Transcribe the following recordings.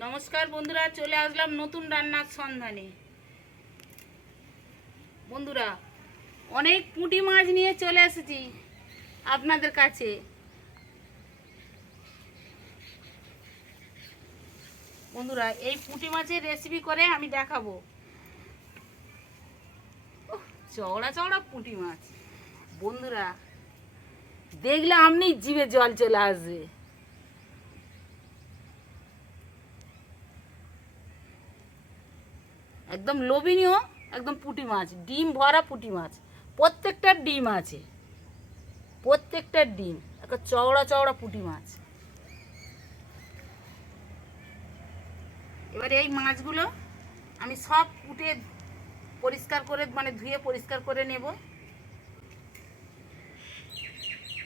নমস্কার বন্ধুরা, চলে আসলাম নতুন রান্নার সন্ধানে। বন্ধুরা, অনেক পুঁটি মাছ নিয়ে চলে এসেছি আপনাদের কাছে। বন্ধুরা, এই পুঁটি মাছের রেসিপি করে আমি দেখাবো। চওড়া চওড়া পুঁটি মাছ বন্ধুরা, দেখলে আপনি জিভে জল চলে আসবে। একদম লোভনীয়, একদম পুঁটি মাছ, ডিম ভরা পুঁটি মাছ। প্রত্যেকটার ডিম আছে, প্রত্যেকটার ডিম। একটা চওড়া চওড়া পুঁটি মাছ। এবার এই মাছগুলো আমি সব কুটে পরিষ্কার করে, ধুয়ে পরিষ্কার করে নেব।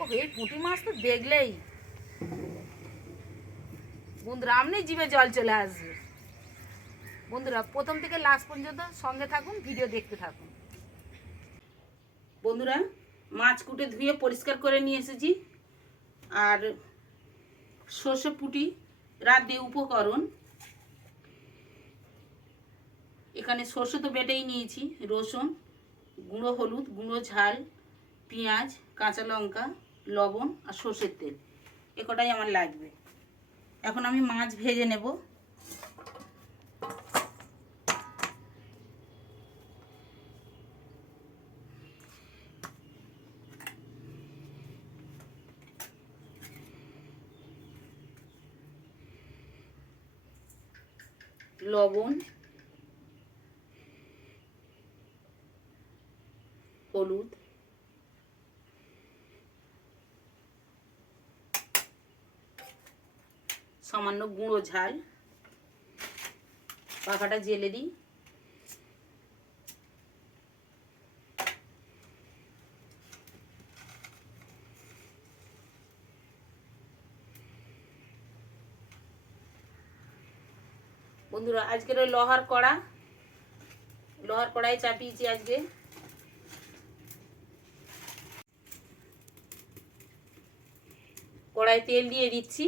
ও, এই পুঁটি মাছ তো দেখলেই বন্ধুরা আপনি জিভে জল চলে আসবে। বন্ধুরা, প্রথম থেকে লাস্ট পর্যন্ত সঙ্গে থাকুন, ভিডিও দেখতে থাকুন। বন্ধুরা, মাছ কুটে ধুয়ে পরিষ্কার করে নিয়ে এসেছি। আর সর্ষে পুঁটি রাত দিয়ে উপকরণ। এখানে সর্ষে তো বেটেই নিয়েছি, রসুন, গুঁড়ো হলুদ, গুঁড়ো ঝাল, পেঁয়াজ, কাঁচা লঙ্কা, লবণ আর সর্ষের তেল। এ কটাই আমার লাগবে। এখন আমি মাছ ভেজে নেব। লবণ, হলুদ, সামান্য গুঁড়ো ঝাল, পাখাটা জেলে দিই। বন্ধুরা, আজকের ওই লোহার কড়াই চাপিয়েছি আজকে। কড়াই তেল দিয়ে দিচ্ছি।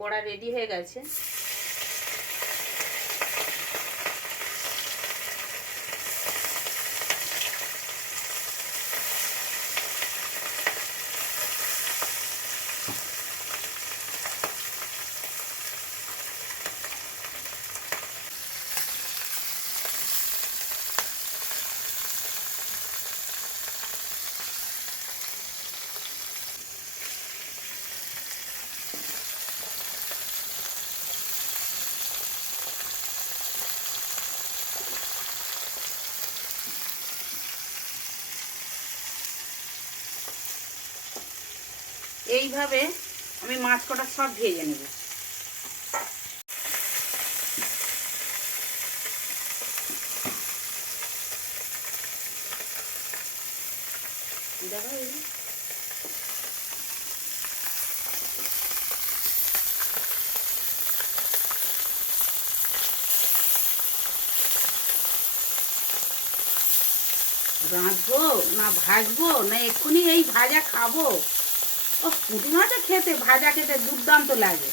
কড়া রেডি হয়ে গেছে। এইভাবে আমি মাছ কটা সব ভেজে নেব। দেখো, রাঁধবো না ভাজবো না এক্ষুনি এই ভাজা খাবো। ও, পুঁটি মাছটা খেতে, ভাজা খেতে দুর্দান্ত লাগে।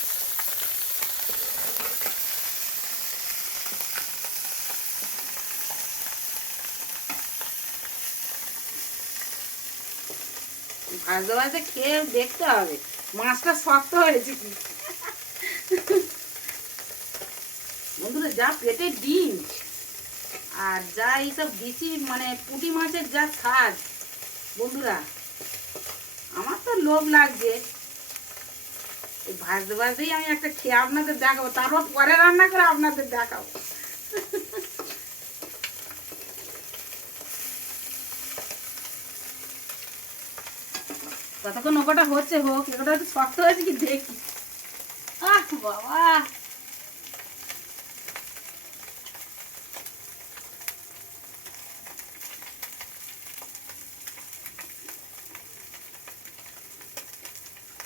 ভাজতে ভাজতে খেয়ে দেখতে হবে মাছটা শক্ত হয়েছে কি। বন্ধুরা, যা পেটে ডিম আর যা এইসব দিছি, পুঁটি মাছের যা স্বাদ, বন্ধুরা আমার তো লোভ লাগছে। ভাজতে ভাজতেই আমি একটা খেয়ে আপনাদের দেখাবো, তারপর পরে রান্না করে আপনাদের দেখাবো। কতক্ষণ ওটা হচ্ছে হোক, ওটা একটু শক্ত হয়েছে কি দেখি। আহ বাবা,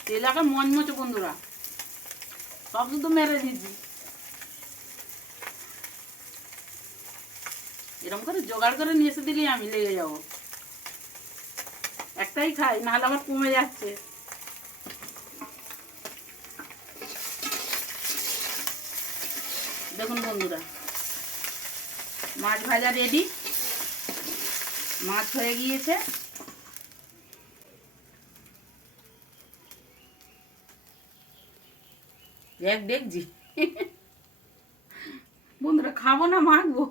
তেলাকে মচমচে বন্ধুরা, সব শুধু মেরে দিচ্ছি। এরকম করে জোগাড় করে নিয়ে এসে দিলেই আমি লেগে যাব। একটাই খাই, নাহলে আবার কমে যাচ্ছে। দেখুন বন্ধুরা, মাছ ভাজা রেডি, মাছ হয়ে গিয়েছে। দেখ দেখছি বন্ধুরা, খাবো না মাখবো।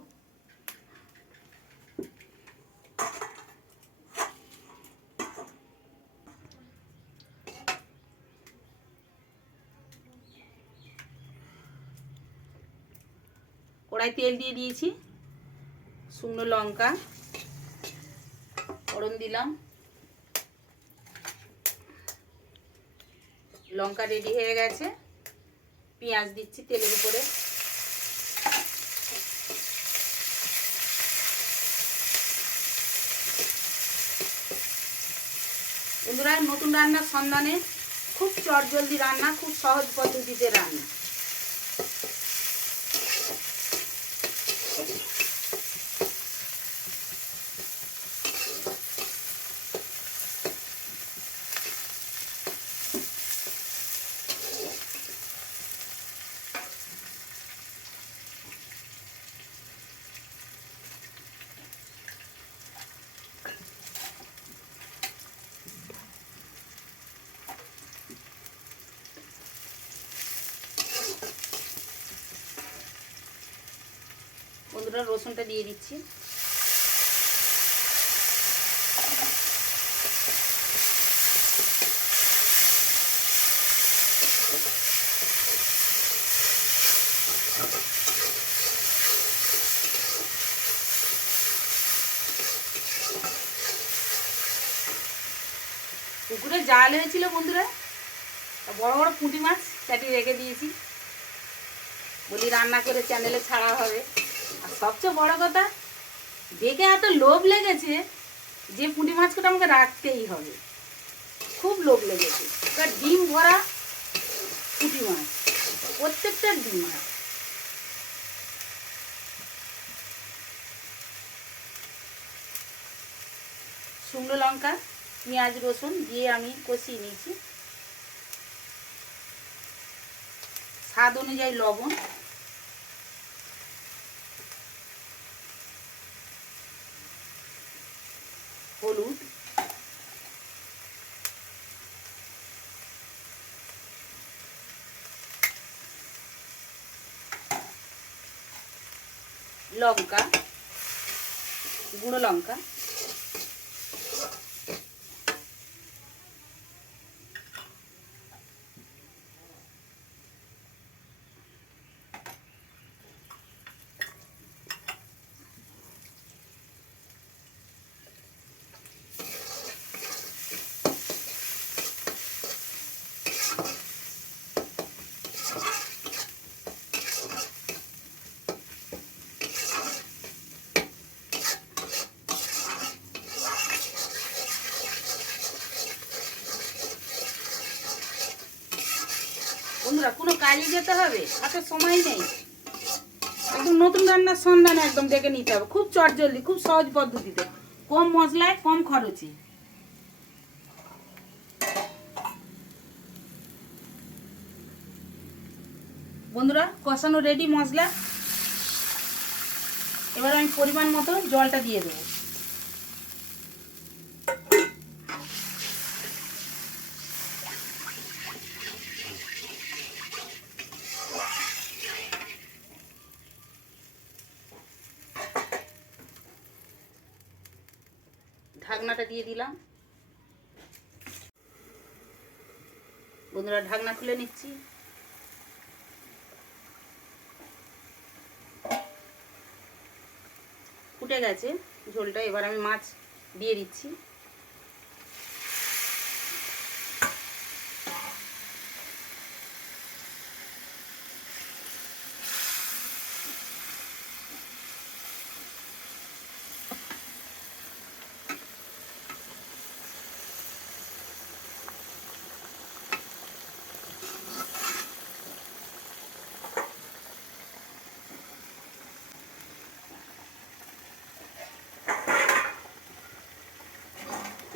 কড়াই তেল দিয়ে দিয়েছি, শুকনো লঙ্কা ফোড়ন দিলাম, লঙ্কা রেডি হয়ে গেছে, পেঁয়াজ দিচ্ছি তেলের উপরে। বন্ধুরা, নতুন রান্নার সন্ধানে, খুব চটজলদি রান্না, খুব সহজ পদ্ধতিতে রান্না। বন্ধুরা, রসুনটা দিয়ে দিচ্ছি। পুকুরে জাল হয়েছিল বন্ধুরা, বড় বড় পুঁটি মাছ চাটি রেখে দিয়েছি, বলি রান্না করে চ্যানেলে ছাড়া হবে। আর সবচেয়ে বড় কথা, দেখে এত লোভ লেগেছে যে পুঁটি মাছটা আমাকে রাখতেই হবে, খুব লোভ লেগেছে। এবার ডিম ভরা পুঁটি মাছ, প্রত্যেকটা ডিম মাছ। শুকনো লঙ্কা, পেঁয়াজ, রসুন দিয়ে আমি কষিয়ে নিয়েছি। স্বাদ অনুযায়ী লবণ, হলুদ, লঙ্কা, গুঁড়ো লঙ্কা, বন্ধুরা, কোনো কাজে যেতে হবে, হাতে সময় নেই, একদম নতুন রান্নার সন্ধান একদম দেখে নিতে হবে, খুব চটজলদি, খুব সহজ পদ্ধতিতে, কম মশলায়, কম খরচে। বন্ধুরা, কষানো রেডি মশলা। এবার আমি পরিমাণ মতো জলটা দিয়ে দেবো। ঢাকনাটা দিয়ে দিলাম। বন্ধুরা ঢাকনা খুলে নিচ্ছি। ফুটে গেছে ঝোলটা, এবার আমি মাছ দিয়ে দিচ্ছি।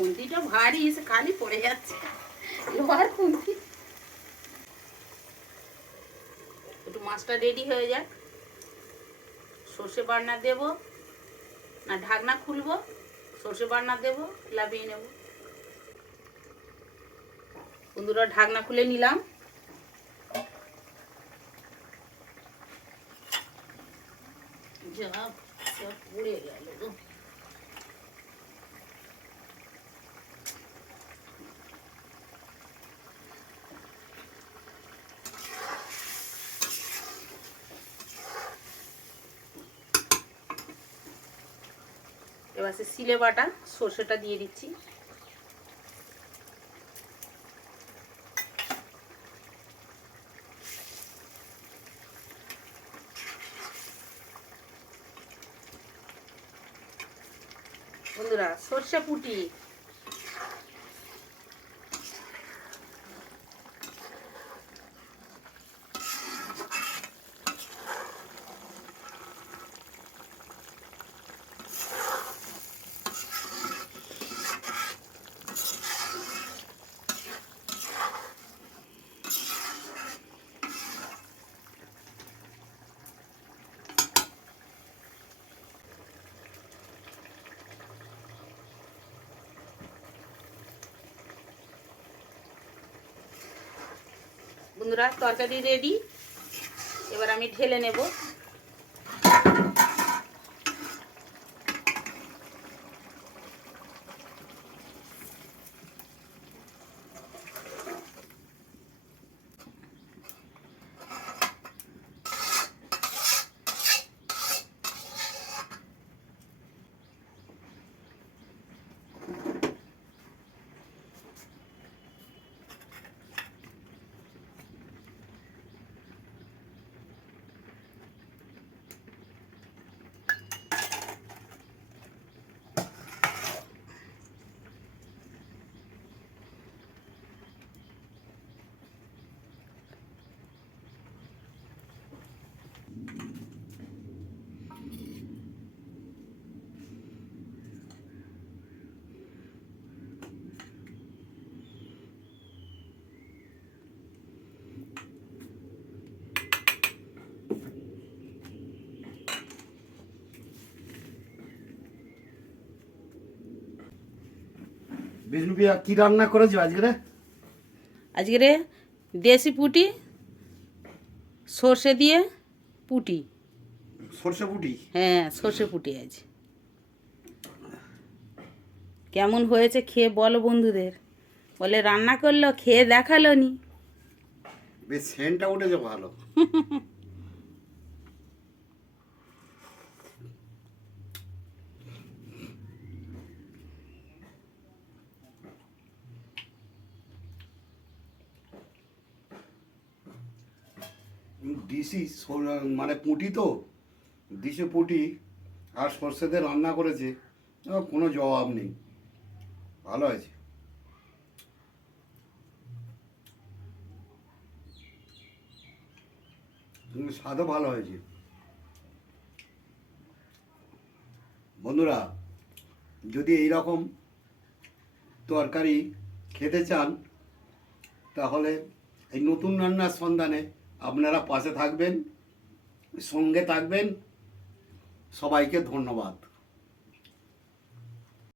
খুন্তিটা ভারী, এসে খালি পড়ে যাচ্ছে, লোহার খুন্তি। একটু মাছটা রেডি হয়ে যাক। সর্ষে বাটনা দেব না ঢাকনা খুলবো, সর্ষে বাটনা দেব, লাভিয়ে নেব। বন্ধুরা ঢাকনা খুলে নিলাম। যা সব পুড়ে গেল গো। এবার সে সিলে বাটা সর্ষেটা দিয়ে দিচ্ছি। বন্ধুরা সর্ষে পুটি, বন্ধুরা তরকারি রেডি। এবার আমি ঢেলে নেব। বিষ্ণুপ্রিয়া কি রান্না করেছো আজকে? আজকে দেশি পুটি, সর্ষে দিয়ে পুটি। সর্ষে পুটি? হ্যাঁ সর্ষে পুটি আছে। কেমন হয়েছে খেয়ে বলো বন্ধুদের। বলে রান্না করলো, খেয়ে দেখালো নি। বেশ সেন্টটা উঠেছে ভালো। দিশি মানে পুঁটি তো, দিশে পুঁটি আর সর্ষে দিয়ে রান্না করেছে, কোনো জবাব নেই, ভালো আছে। স্বাদও ভালো হয়েছে। বন্ধুরা যদি এই রকম তরকারি খেতে চান তাহলে এই নতুন রান্নার সন্ধানে আপনারা পাশে থাকবেন, সঙ্গে থাকবেন। সবাইকে ধন্যবাদ।